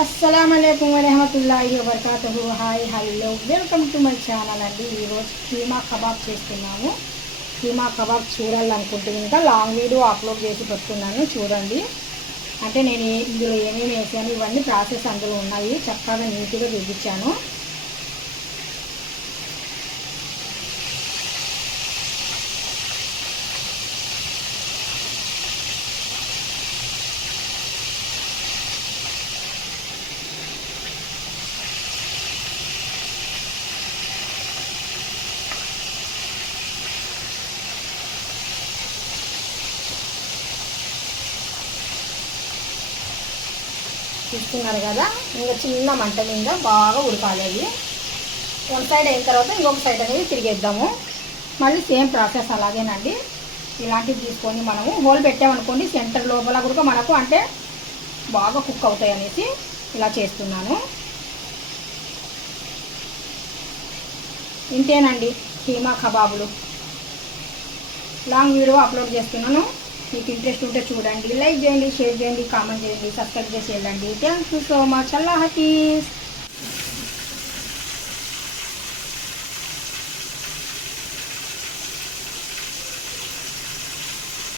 అస్సలాముఅలైకుం వరహమతుల్లాహి వబర్కాతుహు. Hi hello welcome to my channel అండి. ఈరోజు కీమా కబాబ్ చేస్తున్నాము. కీమా కబాబ్ చూడాలనుకుంటుంది, ఇంకా లాంగ్ వీడియో అప్లోడ్ చేసి పెడుతున్నాను చూడండి. అంటే నేను ఇందులో ఏమేమి వేసాను ఇవన్నీ ప్రాసెస్ అందులో ఉన్నాయి, చక్కగా నీట్గా చూపించాను. చూస్తున్నారు కదా, ఇంకా చిన్న మంట మీద బాగా ఉడకాలి. అది వన్ సైడ్ అయిన తర్వాత ఇంకొక సైడ్ అనేది తిరిగేద్దాము. మళ్ళీ సేమ్ ప్రాసెస్ అలాగేనండి. ఇలాంటివి తీసుకొని మనము హోల్ పెట్టామనుకోండి, సెంటర్ లోపల కూడా మనకు అంటే బాగా కుక్ అవుతాయి అనేసి ఇలా చేస్తున్నాను. ఇంతేనండి కీమా కబాబులు. లాంగ్ వీడియో అప్లోడ్ చేస్తున్నాను. మీకు ఇంట్రెస్ట్ ఉంటే చూడండి, లైక్ చేయండి, షేర్ చేయండి, కామెంట్ చేయండి, సబ్స్క్రైబ్ చేసి వెళ్ళండి. Thank you so much. అల్లాహ్ హఫీజ్.